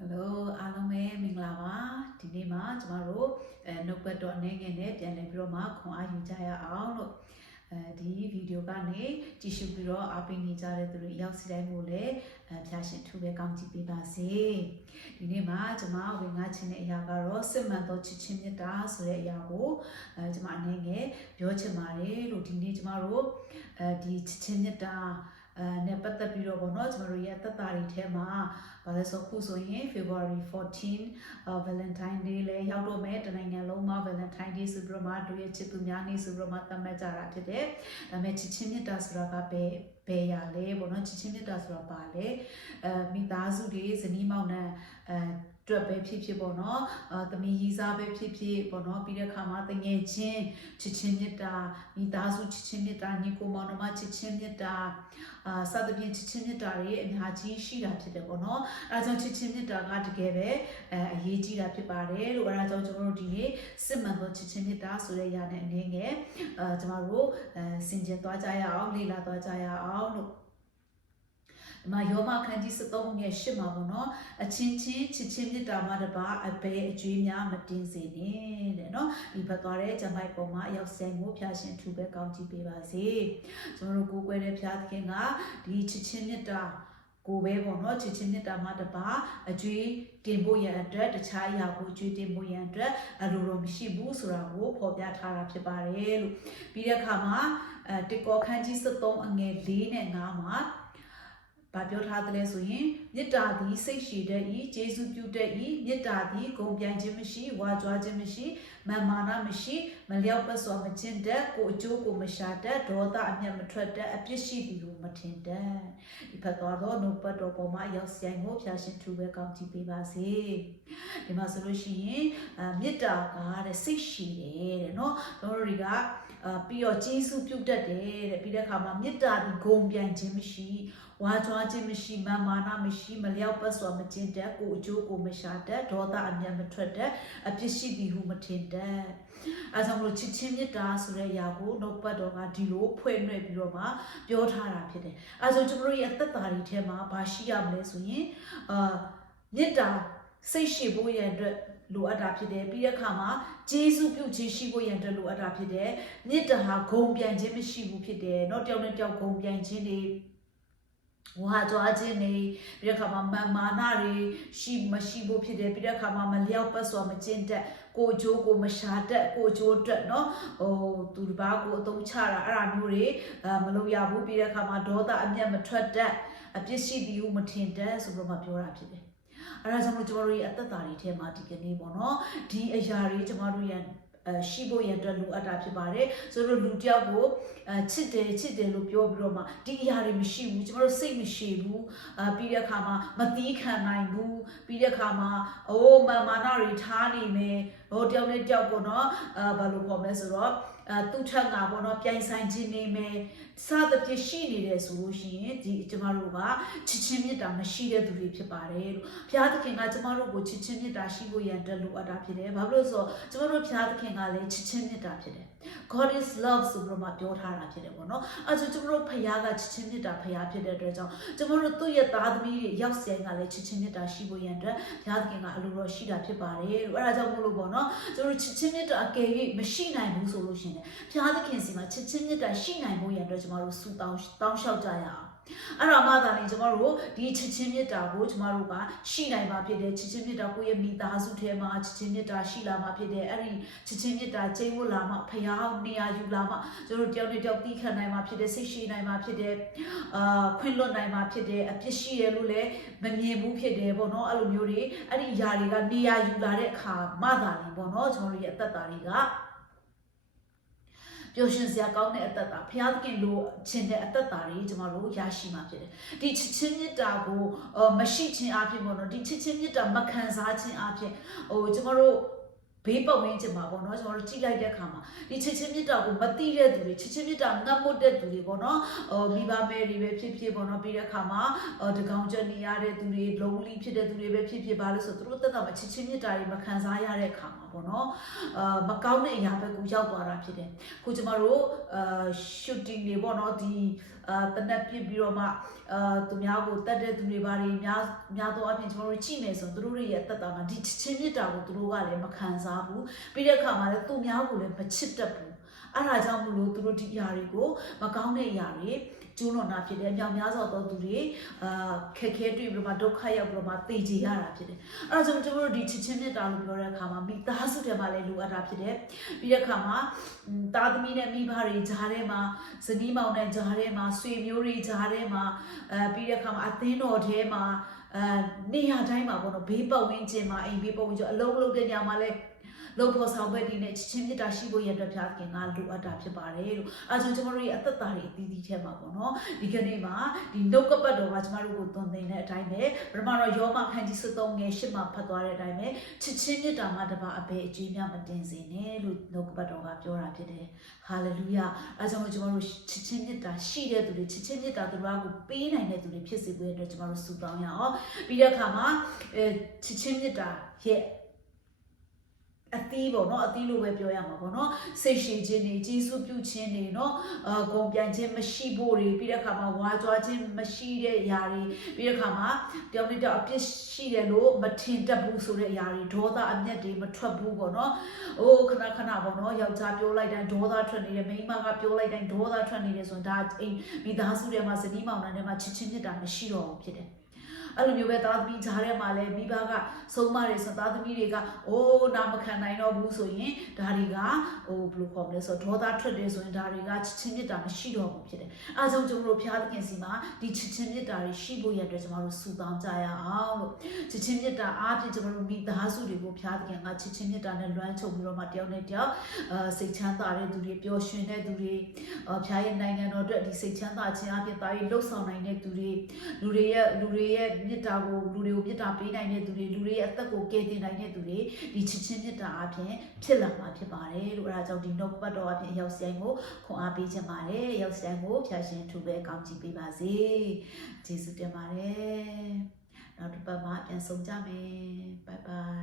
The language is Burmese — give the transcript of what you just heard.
Hello အားလုံးပဲမင်္ဂလာပါဒီနေ့မှာကျမတို့နှုတ်ပတ်တော်အနေငယ်နဲ့ပြန်လည်ပြီးတော့မှခွန်အားယူကြရအောင်လို့ဒီဗီဒီယိုကနေကြည့်ရှုပြီးတော့အားပေးနေကြတဲ့သူတွေရောက်စီတိုင်းကိုလည်းဖျားရှင်ထူပဲကောင်းချီးပေးပါစေဒီနေ့မှာကျမဝင်ငါချင်းတဲ့အရာကတော့စစ်မှန်သောချစ်ချင်းမြတ်တာဆိုတဲ့အရာကိုကျမအနေငယ်ပြောချင်ပါတယ်လို့ဒီနေ့ကျမတို့ဒီချစ်ချင်းမြတ်တာနဲ့ပတ်သက်ပြီးတော့ပေါ့နော်ကျမတို့ရဲ့သက်တာတွေထဲမှာဘာလဲဆိုခုဆိုရင် February 14 Valentine Day လဲရောက်တော့မယ်တနိုင်ငံလုံးမှာ Valentine Day ဆိုပြီးတော့မှတို့ရဲ့ချစ်သူများနေ့ဆိုပြီးတော့မှသတ်မှတ်ကြတာဖြစ်တယ်။ဒါပေမဲ့ချစ်ချင်းမြတ်တာဆိုတာကဘယ်ရလဲပေါ့နော်ချစ်ချင်းမြတ်တာဆိုတာပါလေမိသားစုတွေဇနီးမောင်နှံတွက်ပဲဖြစ်ပေါ့နော်သမီးရီးစားပဲဖြစ်ပေါ့နော်ပြီးတဲ့အခါမှာတငယ်ချင်းချစ်ချင်းမြတ်တာမိသားစုချစ်ချင်းမြတ်တာညီကိုမောင်နှမချစ်ချင်းမြတ်တာစသဖြင့်ချစ်ချင်းမြတ်တာတွေအများကြီးရှိတာဖြစ်တယ်ပေါ့နော်အဲဒါကြောင့်ချစ်ချင်းမြတ်တာကတကယ်ပဲအရေးကြီးတာဖြစ်ပါတယ်လို့အဲဒါကြောင့်ကျွန်တော်တို့ဒီနေ့စစ်မှန်သောချစ်ချင်းမြတ်တာဆိုတဲ့ຢာနဲ့အနေငယ်ကျွန်တော်တို့စင်ကြယ်သွားကြရအောင်လေ့လာသွားကြရအောင်လို့ယောမခန်းကြီး73ငယ်8မှာပေါ့နော်အချင်းချင်းချစ်ချင်းမြတ်တာမှတပါအဘယ်အကျွေးများမတင်စေနဲ့တဲ့နော်ဒီဖတ်သွားတဲ့ကျမ်းပိုက်ပေါ်မှာအရောက်ဆိုင်မှုဖျားရှင်ထူပဲကောင်းချီးပေးပါစေကျွန်တော်တို့ကိုယ်ွယ်တဲ့ဖျားသခင်ကဒီချစ်ချင်းမြတ်တာကိုပဲပေါ့နော်ချစ်ချင်းမြတ်တာမှတပါအကျွေးတင်ဖို့ရန်အတွက်တခြားအရာကိုကျွေးတင်ဖို့ရန်အတွက်အလိုတော်မရှိဘူးဆိုတာကိုဖော်ပြထားတာဖြစ်ပါတယ်လို့ပြီးတဲ့အခါမှာတေကောခန်းကြီး73အငယ်4နဲ့5မှာဘာပြောထားသလဲဆိုရင်မေတ္တာသည်စိတ်ရှည်တတ်၏ကျေးဇူးပြုတတ်၏မေတ္တာသည်ဂုဏ်ပြိုင်ခြင်းမရှိဝါကြွားခြင်းမရှိမာနမရှိမလျောက်ပတ်စွာမကျင့်တတ်ကိုအကျိုးကိုမရှာတတ်ဒေါသအမျက်မထွက်တတ်အပြစ်ရှိသည်ကိုမထင်တတ်ဒီဖတ်သွားတော့နှုတ်ပတ်တော်ပေါ်မှာရောက်ဆိုင်မှုဖျားရှင်ထူပဲကောင်းချီးပေးပါစေဒီမှာဆိုလို့ရှိရင်မေတ္တာကတဲ့စိတ်ရှည်တယ်တဲ့နော်တို့တွေကပြီးတော့ကျေးဇူးပြုတတ်တယ်တဲ့ပြီးတဲ့အခါမှာမေတ္တာဒီဂုဏ်ပြိုင်ခြင်းမရှိဝါကြွားခြင်းမရှိမာနမရှိမလျောက်ပတ်စွာမကျင့်တတ်ကိုအကျိုးကိုမရှာတတ်ဒေါသအမျက်မထွက်တတ်အပြစ်ရှိသည်ဟုမထင်တတ်အဲကြောင့်မလို့ချစ်ချင်းမေတ္တာဆိုတဲ့ຢာကိုနှုတ်ပတ်တော်ကဒီလိုဖွဲ့နှဲ့ပြီးတော့မှပြောထားတာဖြစ်တယ်အဲဆိုကျွန်တော်တို့ရဲ့အသက်တာတွေထဲမှာဘာရှိရမလဲဆိုရင်မေတ္တာစိတ်ရှိဖို့ရန်အတွက်လိုအပ်တာဖြစ်တယ်ပြီးတဲ့အခါမှာကျေးဇူးပြုခြင်းရှိဖို့ရန်အတွက်လိုအပ်တာဖြစ်တယ်မေတ္တာဟာဂုဏ်ပြိုင်ခြင်းမရှိဘူးဖြစ်တယ်เนาะတယောက်နဲ့တယောက်ဂုဏ်ပြိုင်ခြင်းတွေဝါကြွားခြင်းတွေပြီးတဲ့အခါမှာမာနတွေမရှိဖို့ဖြစ်တယ်ပြီးတဲ့အခါမှာမလျောက်ပတ်စွာမကျင့်တတ်ကိုကြိုးကိုမရှာတတ်ကိုကြိုးအတွက်เนาะသူတစ်ပါးကိုအသုံးချတာအဲ့ဒါမျိုးတွေမလုပ်ရဘူးပြီးတဲ့အခါမှာဒေါသအမျက်မထွက်တတ်အပြစ်ရှိသည်ဟုမထင်တတ်ဆိုတော့မှပြောတာဖြစ်တယ်အဲ့ဒါကြောင့်ကျွန်တော်တို့ရဲ့အသက်တာတွေထဲမှာဒီကနေ့ပေါ့နော်ဒီအရာတွေကျွန်တော်တို့ရဲ့ရှိဖို့ရတဲ့လူအပ်တာဖြစ်ပါတယ်ဆိုတော့လူတယောက်ကိုချစ်တယ်လို့ပြောပြီးတော့မှဒီအရာတွေမရှိဘူးကျွန်တော်တို့စိတ်မရှိဘူးပြီးတဲ့အခါမှာမသီးခံနိုင်ဘူးပြီးတဲ့အခါမှာမာနတွေထားနေမယ်တယောက်နဲ့တယောက်ပေါ့နော်ဘာလို့ခေါ်မလဲဆိုတော့သူထက်ငါပေါ့နော်ပြိုင်ဆိုင်ခြင်းနေမယ်စသဖြင့်ရှိနေတယ်ဆိုလို့ရှိရင်ဒီကျမတို့ကချစ်ချင်းမေတ္တာမရှိတဲ့သူတွေဖြစ်ပါတယ်လို့ဘုရားသခင်ကကျမတို့ကိုချစ်ချင်းမေတ္တာရှိဖို့ရန်တက်လိုအပ်တာဖြစ်တယ်ဘာလို့လဲဆိုတော့ကျမတို့ဘုရားသခင်ကလည်းချစ်ချင်းမေတ္တာဖြစ်တယ် God is love ဆိုပြီးတော့မှပြောထားတာဖြစ်တယ်ပေါ့နော်အဲဆိုကျမတို့ဘုရားကချစ်ချင်းမေတ္တာဘုရားဖြစ်တဲ့အတွက်ကြောင့်ကျမတို့သူ့ရဲ့သားသမီးတွေရောက်ဆိုင်ကလည်းချစ်ချင်းမေတ္တာရှိဖို့ရန်အတွက်ဘုရားသခင်ကအလိုတော်ရှိတာဖြစ်ပါတယ်လို့အဲဒါကြောင့်မို့လို့ပေါ့နော်ကျမတို့ချစ်ချင်းမေတ္တာအကယ်၍မရှိနိုင်ဘူးဆိုလို့ရှိရင်ဘုရားသခင်စီမှာချစ်ချင်းမေတ္တာရှိနိုင်ဖို့ရန်အတွက်ကျမတို့ဆုတောင်းလျှောက်ကြရအောင်အဲ့တော့မှသာလေကျမတို့ဒီချစ်ချင်းမေတ္တာကိုကျမတို့ကရှိနိုင်မှာဖြစ်တယ်ချစ်ချင်းမေတ္တာကိုရဲ့မိသားစုထဲမှာချစ်ချင်းမေတ္တာရှိလာမှာဖြစ်တယ်အဲ့ဒီချစ်ချင်းမေတ္တာကျိန်းဝတ်လာမှာဖျားနေရာယူလာမှာကျတို့တယောက်နဲ့တယောက်တီးခံနိုင်မှာဖြစ်တယ်စိတ်ရှိနိုင်မှာဖြစ်တယ်ခွင့်လွတ်နိုင်မှာဖြစ်တယ်အပြစ်ရှိတယ်လို့လည်းမမြင်ဘူးဖြစ်တယ်ပေါ့နော်အဲ့လိုမျိုးတွေအဲ့ဒီຢာတွေကနေရာယူလာတဲ့အခါမှသာလေပေါ့နော်ကျမတို့ရဲ့အသက်တာတွေကပျော်ရွှင်စရာကောင်းတဲ့အသက်တာဘုရားသခင်လိုချင်တဲ့အသက်တာတွေကျမတို့ရရှိမှာဖြစ်တယ်ဒီချစ်ချင်းမေတ္တာကိုမရှိခြင်းအဖြစ်ပေါ့နော်ဒီချစ်ချင်းမေတ္တာမခံစားခြင်းအဖြစ်ကျမတို့ဘေးပတ်ဝန်းကျင်မှာပေါ့နော်ကျွန်တော်တို့ကြည့်လိုက်တဲ့အခါမှာဒီချစ်ချင်းမေတ္တာကိုမသိတဲ့သူတွေချစ်ချင်းမေတ္တာငတ်မွတ်တဲ့သူတွေပေါ့နော်မိဘမဲတွေပဲဖြစ်ပေါ့နော်ပြီးတဲ့အခါမှာတကောင်ကျနေရတဲ့သူတွေလုံးလီဖြစ်တဲ့သူတွေပဲဖြစ်ပါလို့ဆိုသူတို့တက်တာမှာချစ်ချင်းမေတ္တာတွေမခံစားရတဲ့အခါမှာပေါ့နော်မကောင်းတဲ့အရာဘက်ကိုရောက်သွားတာဖြစ်တယ်ခုကျွန်တော်တို့shooting တွေပေါ့နော်ဒီ တနက်ပြစ်ပြီးတော့မှသူများကိုတတ်တဲ့သူတွေဘာတွေများသောအပြင်ကျွန်တော်တို့ကြည့်မယ်ဆိုသူတို့ရဲ့အသက်တာမှာဒီချစ်ချင်းမြတ်တာကိုသူတို့ကလည်းမခံစားဘူးပြီးတဲ့အခါမှာလည်းသူများကိုလည်းမချစ်တတ်ဘူးအဲ့ဒါကြောင့်မလို့သူတို့ဒီအရာတွေကိုမကောင်းတဲ့အရာတွေကျူးလွန်တာဖြစ်တယ်။မြောင်များစွာသောသူတွေခက်ခဲတွေ့ပြီးတော့မှဒုက္ခရောက်ပြီးတော့မှသိကြရတာဖြစ်တယ်။အဲ့ဒါကြောင့်ကျွန်တော်တို့ဒီချစ်ချင်းမြတ်တာလို့ပြောတဲ့အခါမှာမိသားစုတွေမှာလည်းလိုအပ်တာဖြစ်တယ်။ပြီးတဲ့အခါမှာသားသမီးနဲ့မိဘတွေကြားထဲမှာဇနီးမောင်နဲ့ကြားထဲမှာဆွေမျိုးတွေကြားထဲမှာပြီးတဲ့အခါမှာအသင်းတော်ထဲမှာနေရာတိုင်းမှာပေါ့နော်ဘေးပတ်ဝန်းကျင်မှာအိမ်ဘေးပတ်ဝန်းကျင်အလုံးတဲ့ညမှာလည်းလုံဖို့ဆောင်ပဲဒီနဲ့ချစ်ချင်းမြတ်တာရှိဖို့ရတဲ့ဖျားခင်ကလိုအပ်တာဖြစ်ပါတယ်လို့အဲဒါကြောင့်ကျွန်တော်တို့ရဲ့အသက်တာတွေအသီးသီးထဲမှာပေါ့နော်ဒီကနေ့မှာဒီနှုတ်ကပတ်တော်ကကျွန်တော်တို့ကိုသွန်သင်တဲ့အတိုင်းပဲပထမတော့ယောမခန်းကြီး73ငယ်8မှာဖတ်သွားတဲ့အတိုင်းပဲချစ်ချင်းမြတ်တာမှာတပါအဘယ်အကျွေးများမတင်စေနဲ့လို့နှုတ်ကပတ်တော်ကပြောတာဖြစ်တယ်ဟာလေလုယာအဲကြောင့်ကျွန်တော်တို့ချစ်ချင်းမြတ်တာရှိတဲ့သူတွေချစ်ချင်းမြတ်တာသူတို့ကိုပေးနိုင်တဲ့သူတွေဖြစ်စေဖို့အတွက်ကျွန်တော်တို့ဆုတောင်းရအောင်ပြီးတဲ့အခါမှာချစ်ချင်းမြတ်တာရဲ့အသီးပေါ့နော်အသီးလို့ပဲပြောရမှာပေါ့နော်စိတ်ရှိခြင်းတွေကျေးဇူးပြုခြင်းတွေနော်ဂုဏ်ပြိုင်ခြင်းမရှိဖို့တွေပြီးတဲ့အခါမှာဝါကြွားခြင်းမရှိတဲ့အရာတွေပြီးတဲ့အခါမှာတယောက်နဲ့တယောက်အပြစ်ရှိတယ်လို့မထင်တတ်ဘူးဆိုတဲ့အရာတွေဒေါသအမျက်တွေမထွက်ဘူးပေါ့နော်ခဏခဏပေါ့နော်ယောက်ျားပြောလိုက်တိုင်းဒေါသထွက်နေတယ်မိန်းမကပြောလိုက်တိုင်းဒေါသထွက်နေတယ်ဆိုရင်ဒါအိမ်မိသားစုထဲမှာဇနီးမောင်နှံထဲမှာချစ်ချင်းမြတ်တာမရှိတော့ဘူးဖြစ်တယ်အဲ့လိုမျိုးပဲသားသမီးကြားထဲမှာလည်းမိဘကဆုံးမတယ်ဆိုသားသမီးတွေကနာမခံနိုင်တော့ဘူးဆိုရင်ဒါတွေကဘယ်လိုခေါ်မလဲဆိုဒေါသထွက်တယ်ဆိုရင်ဒါတွေကချစ်ချင်းမြတ်တာမရှိတော့ဘူးဖြစ်တယ်။အဲဒါကြောင့်ကျွန်တော်တို့ဘုရားသခင်စီမှာဒီချစ်ချင်းမြတ်တာတွေရှိဖို့ရတဲ့ကျွန်တော်တို့ဆုတောင်းကြရအောင်လို့ချစ်ချင်းမြတ်တာအားဖြင့်ကျွန်တော်တို့မိသားစုတွေကိုဘုရားသခင်ကချစ်ချင်းမြတ်တာနဲ့လွှမ်းခြုံပြီးတော့မှတယောက်နဲ့တယောက်စိတ်ချမ်းသာတဲ့သူတွေပျော်ရွှင်တဲ့သူတွေဘုရားရဲ့နိုင်ငံတော်အတွက်ဒီစိတ်ချမ်းသာခြင်းအပြင်တာရေးလှုပ်ဆောင်နိုင်တဲ့သူတွေလူတွေရဲ့မြတ်တာကိုလူတွေကိုမြတ်တာပေးနိုင်တဲ့သူတွေလူတွေရဲ့အသက်ကိုကယ်တင်နိုင်တဲ့သူတွေဒီချစ်ချင်းမြတ်တာအပြင်ဖြစ်လာမှာဖြစ်ပါတယ်လို့အဲဒါကြောင့်ဒီနှုတ်ကပတ်တော်အပြင်ရောက်ဆိုင်ကိုခွန်အားပေးခြင်းပါတယ်ရောက်ဆိုင်ကိုဖျာရှင်ထူပဲကောင်းချီးပေးပါစေကျေးဇူးတင်ပါတယ်နောက်တစ်ပတ်မှာပြန်ဆုံကြမယ်ဘိုင်ဘိုင်